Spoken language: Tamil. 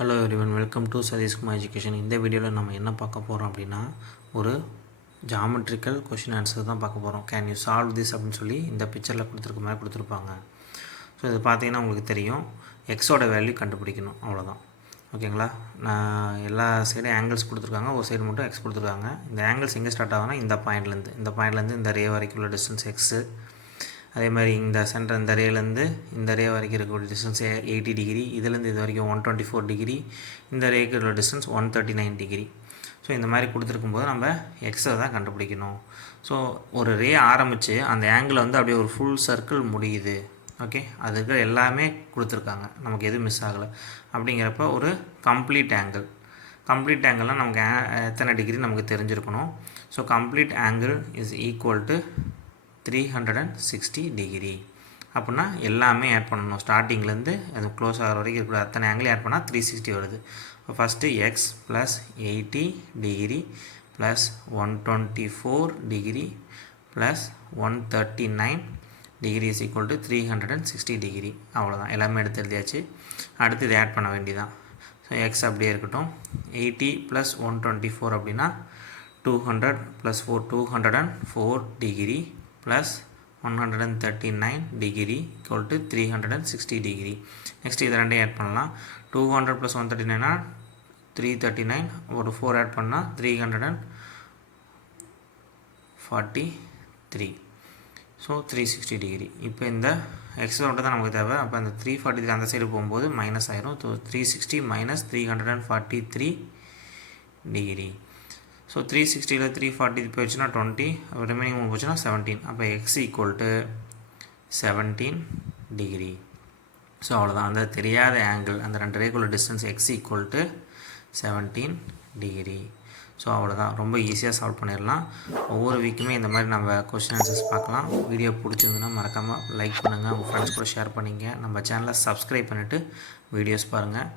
Hello everyone, welcome to Satishkumar education. இந்த வீடியோவில் நம்ம என்ன பார்க்க போகிறோம் அப்படின்னா, ஒரு ஜாமெட்ரிக்கல் கொஷின் ஆன்சர் தான் பார்க்க போகிறோம். கேன் யூ சால்வ் திஸ் அப்படின்னு சொல்லி இந்த பிக்சரில் கொடுத்துருக்க மாதிரி கொடுத்துருப்பாங்க. ஸோ இது பார்த்தீங்கன்னா உங்களுக்கு தெரியும், எக்ஸோட வேல்யூ கண்டுபிடிக்கணும், அவ்வளோதான். ஓகேங்களா? நான் எல்லா சைடும் ஆங்கிள்ஸ் கொடுத்துருக்காங்க, ஒரு சைடு மட்டும் எக்ஸ் கொடுத்துருக்காங்க. இந்த ஆங்கிள்ஸ் எங்கே ஸ்டார்ட் ஆகுனா இந்த பாயிண்ட்லேருந்து இந்த ரே வரைக்கும் உள்ள டிஸ்டன்ஸ் எக்ஸு. அதே மாதிரி இந்த சென்டர் இந்த ரேலேருந்து இந்த ரே வரைக்கும் இருக்கக்கூடிய டிஸ்டன்ஸ் 80 டிகிரி, இதுலேருந்து இது வரைக்கும் 124 டிகிரி, இந்த ரேக்கு உள்ள டிஸ்டன்ஸ் 139 டிகிரி. ஸோ இந்த மாதிரி கொடுத்துருக்கும்போது நம்ம எக்ஸை தான் கண்டுபிடிக்கணும். ஸோ ஒரு ரே ஆரம்பித்து அந்த ஆங்கிள் வந்து அப்படியே ஒரு ஃபுல் சர்க்கிள் முடியுது. ஓகே, அதுக்கு எல்லாமே கொடுத்துருக்காங்க, நமக்கு எதுவும் மிஸ் ஆகலை. அப்படிங்கிறப்ப ஒரு கம்ப்ளீட் ஆங்கிள்னால் நமக்கு எத்தனை டிகிரி நமக்கு தெரிஞ்சிருக்கணும். So complete angle is equal to 360 degree. அப்படின்னா எல்லாமே ஆட் பண்ணணும், ஸ்டார்டிங்லேருந்து அது க்ளோஸ் ஆகிற வரைக்கும் இருக்கிற அத்தனை ஆங்கிள் ஆட் பண்ணால் 360 வருது. இப்போ first X plus 80 degree plus 124 degree plus 139 degree is equal to 360 degree. அவ்வளோதான், எல்லாமே எடுத்து எழுதியாச்சு. அடுத்து இதை ஆட் பண்ண வேண்டியதான். ஸோ எக்ஸ் அப்படியே இருக்கட்டும். 80 ப்ளஸ் 124 அப்படின்னா 200 plus 4 204 degree plus 139 degree equal to 360 degree. Next இது ரெண்டையும் ஆட் பண்ணலாம். 200 ப்ளஸ் 139 339, ஒரு 4 ஆட் பண்ணால் 343. So 360 degree. இப்போ இந்த எக்ஸ் மட்டும் தான் நமக்கு தேவை. அப்போ அந்த 343 அந்த சைடு போகும்போது மைனஸ் ஆயிரும். So 360 minus 343 degree. ஸோ 360ல் 340 போயிடுச்சுன்னா 20, ரிமைனிங் போச்சுன்னா 17. அப்போ X equal to 17 degree. So அவ்வளோதான், அந்த தெரியாத ஆங்கிள், அந்த ரெண்டு ரேக்குள்ள distance X equal to 17 degree. So அவ்வளோதான், ரொம்ப ஈஸியாக சால்வ் பண்ணிடலாம். ஒவ்வொரு வீக்குமே இந்த மாதிரி நம்ம கொஸ்டின் ஆன்சர்ஸ் பார்க்கலாம். வீடியோ பிடிச்சிருந்துன்னா மறக்காமல் லைக் பண்ணுங்கள், உங்கள் ஃப்ரெண்ட்ஸ் கூட ஷேர் பண்ணிங்க. நம்ம சேனலை சப்ஸ்கிரைப் பண்ணிவிட்டு வீடியோஸ் பாருங்கள்.